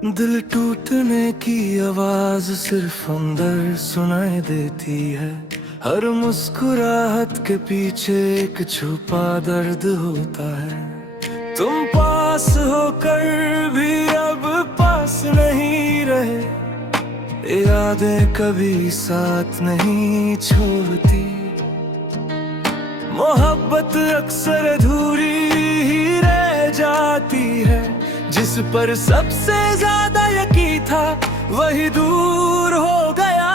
दिल टूटने की आवाज सिर्फ अंदर सुनाई देती है। हर मुस्कुराहट के पीछे एक छुपा दर्द होता है। तुम पास होकर भी अब पास नहीं रहे, यादें कभी साथ नहीं छोड़ती। मोहब्बत अक्सर अधूरी ही रह जाती है। जिस पर सबसे ज्यादा यकीन था वही दूर हो गया।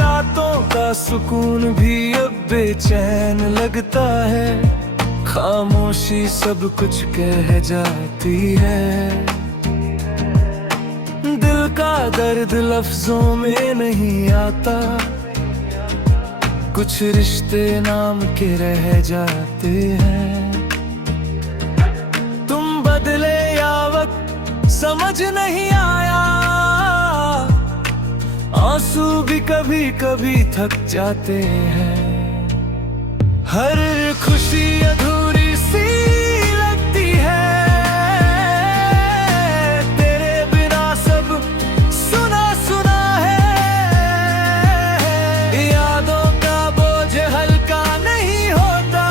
रातों का सुकून भी अब बेचैन लगता है। खामोशी सब कुछ कह जाती है। दिल का दर्द लफ्जों में नहीं आता। कुछ रिश्ते नाम के रह जाते हैं। तुम बदले या वक्त समझ नहीं आया। आंसू भी कभी कभी थक जाते हैं। हर खुशी अधूरी सी लगती है। तेरे बिना सब सुना सुना है। यादों का बोझ हल्का नहीं होता।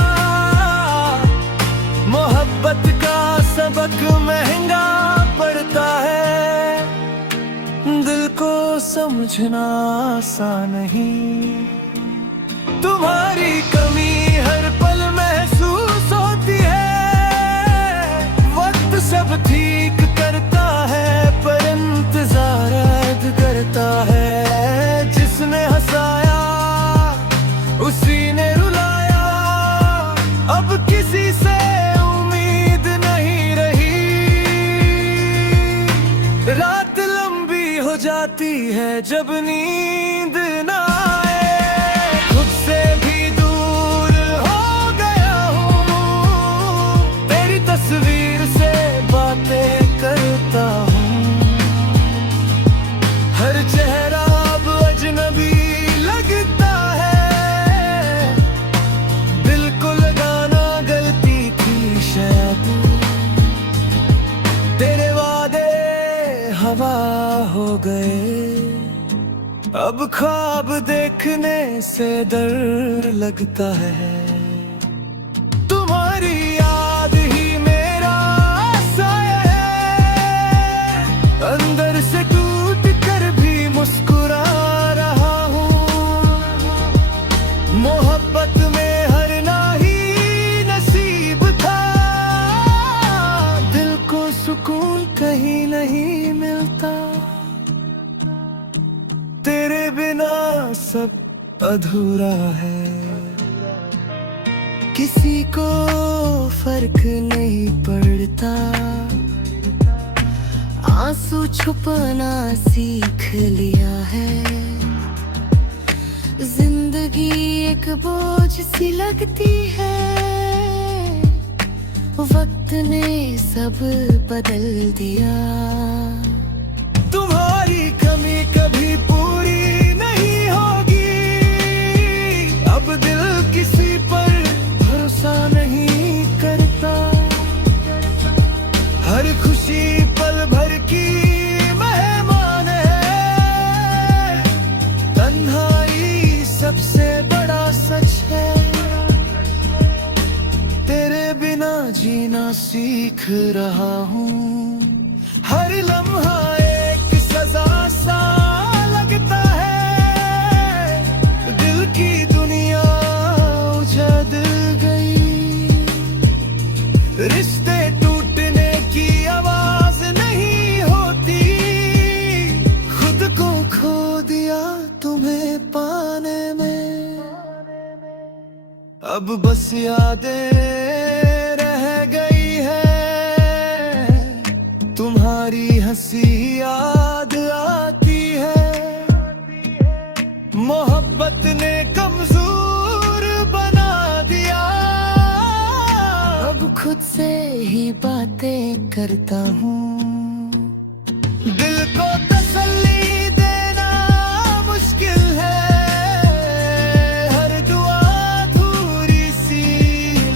मोहब्बत का सबक महंगा पड़ता है। दिल को समझना आसान नहीं। तुम्हारी कमी हर पल महसूस होती है। वक्त सब ठीक करता है पर इंतजार ऐद करता है। जिसने हंसाया उसी ने रुलाया। अब किसी से उम्मीद नहीं रही। रात लंबी हो जाती है जब नींद ना आए। खुद से भी दूर हो गया हूँ। तेरी तस्वीर से बातें करता हूँ। हर चेहरा अब अजनबी लगता है। दिल को लगाना गलती थी शायद। तेरे वादे हवा हो गए। अब ख्वाब देखने से डर लगता है। तुम्हारी याद ही मेरा साया है। अंदर से टूट कर भी मुस्कुरा रहा हूँ। मोहब्बत में हारना ही नसीब था। दिल को सुकून कहीं नहीं मिलता। तेरे बिना सब अधूरा है। किसी को फर्क नहीं पड़ता। आंसू छुपाना सीख लिया है। जिंदगी एक बोझ सी लगती है। वक्त ने सब बदल दिया। तुम्हारी कमी कभी पूरी नहीं होगी। अब दिल किसी पर भरोसा नहीं करता। हर खुशी पल भर की मेहमान है। तन्हाई सबसे बड़ा सच है। तेरे बिना जीना सीख रहा हूँ। हर लम्हा एक सजा सा लगता है। दिल की दुनिया उजड़ गई। रिश्ते टूटने की आवाज नहीं होती। खुद को खो दिया तुम्हें पाने में। अब बस यादें रह गई है। तुम्हारी हंसी याद आती है। मोहब्बत ने कमजोर बना दिया। अब खुद से ही बातें करता हूँ। दिल को तसल्ली देना मुश्किल है। हर दुआ अधूरी सी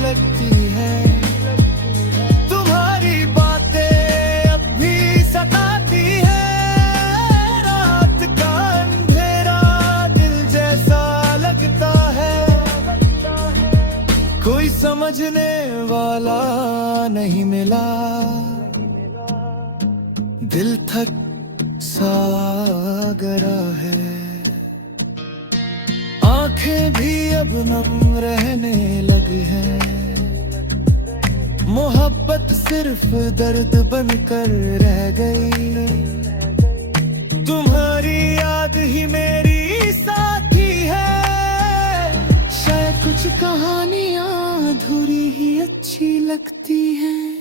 लगती है। तुम्हारी बातें अब भी सता समझने वाला नहीं मिला, दिल थक सा गरा है, आंखें भी अब नम रहने लगी हैं, मोहब्बत सिर्फ दर्द बनकर रह गई, तुम्हारी याद ही मेरी साथी है, शायद कुछ कहानियां अधूरी ही अच्छी लगती हैं।